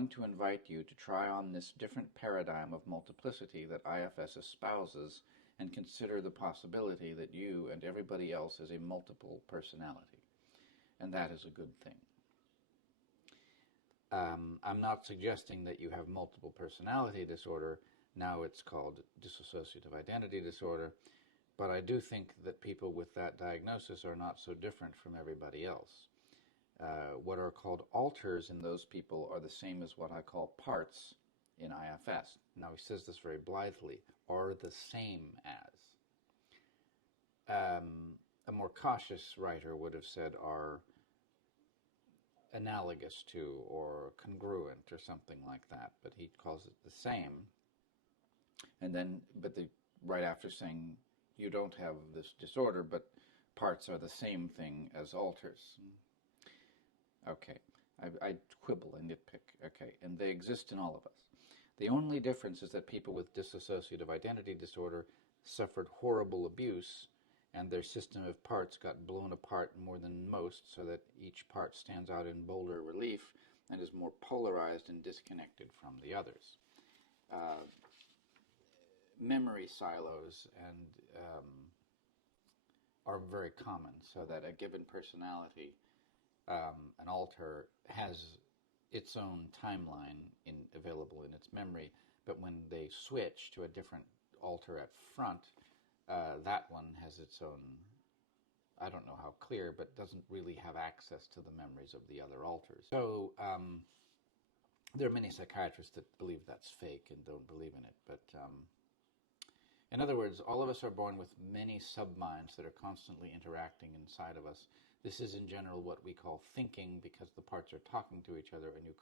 going to invite you to try on this different paradigm of multiplicity that IFS espouses and consider the possibility that you and everybody else is a multiple personality. And that is a good thing. I'm not suggesting that you have multiple personality disorder. Now it's called dissociative identity disorder. But I do think that people with that diagnosis are not so different from everybody else. What are called alters in those people are the same as what I call parts in IFS. Now he says this very blithely, are the same as. A more cautious writer would have said are analogous to or congruent or something like that, but he calls it the same. And then, right after saying you don't have this disorder, but parts are the same thing as alters. Okay, I quibble and nitpick. Okay, and they exist in all of us. The only difference is that people with dissociative identity disorder suffered horrible abuse, and their system of parts got blown apart more than most, so that each part stands out in bolder relief and is more polarized and disconnected from the others. Memory silos are very common, so that a given personality, an alter, has its own timeline available in its memory, but when they switch to a different alter at front, that one has its own, I don't know how clear, but doesn't really have access to the memories of the other alters. So there are many psychiatrists that believe that's fake and don't believe in it, but in other words, all of us are born with many subminds that are constantly interacting inside of us. This is in general what we call thinking, because the parts are talking to each other, and you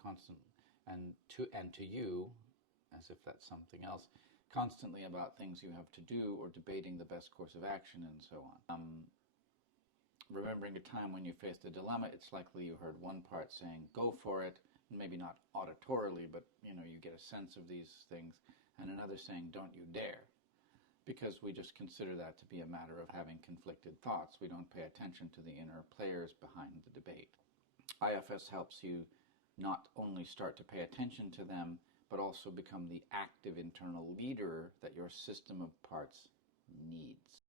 to you, as if that's something else, constantly about things you have to do or debating the best course of action and so on. Remembering a time when you faced a dilemma, it's likely you heard one part saying, go for it, maybe not auditorily, but you get a sense of these things, and another saying, don't you dare. Because we just consider that to be a matter of having conflicted thoughts. We don't pay attention to the inner players behind the debate. IFS helps you not only start to pay attention to them, but also become the active internal leader that your system of parts needs.